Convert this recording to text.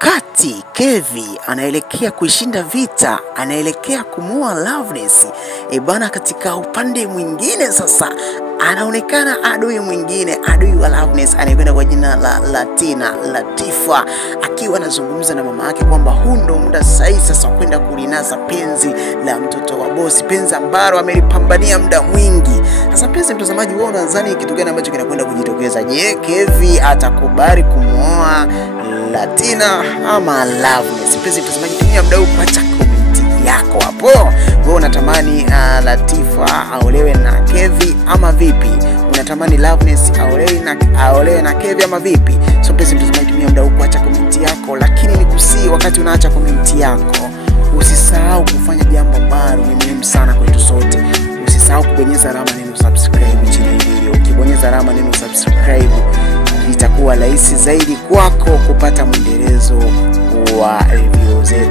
Wakati Kevi anaelekea kuishinda vita, anaelekea kumuua Loveness, bana, katika upande mwingine sasa anaonekana adui mwingine, adui wa Loveness anayekwenda kwa jina la Latifa, akiwa anazungumza na mama yake kwamba huu ndo muda sahihi sasa kwenda kulinasa penzi la mtoto wa bosi, penzi ambalo amelipambania muda mwingi. Sasa penzi mtazamaji, wewe unadhani kitu gani ambacho kinakwenda kujitokeza? Je, Kevi atakubali kumuoa Latina ama Loveness? Penzi mtazamaji, tumia muda huu kuacha komenti yako hapo. Wewe unatamani Latifa aolewe na Kevi ama vipi? Unatamani Loveness aolewe na Kevi ama vipi? So penzi mtazamaji, tumia muda huu kuacha komenti yako, lakini nikusii wakati unaacha komenti yako usisahau kufanya jambo ambalo ni muhimu sana kwetu sote. Usisahau kubonyeza alama neno subscribe chini ya video. Ukibonyeza alama neno subscribe itakuwa rahisi zaidi kwako kupata mwendelezo wa review zetu.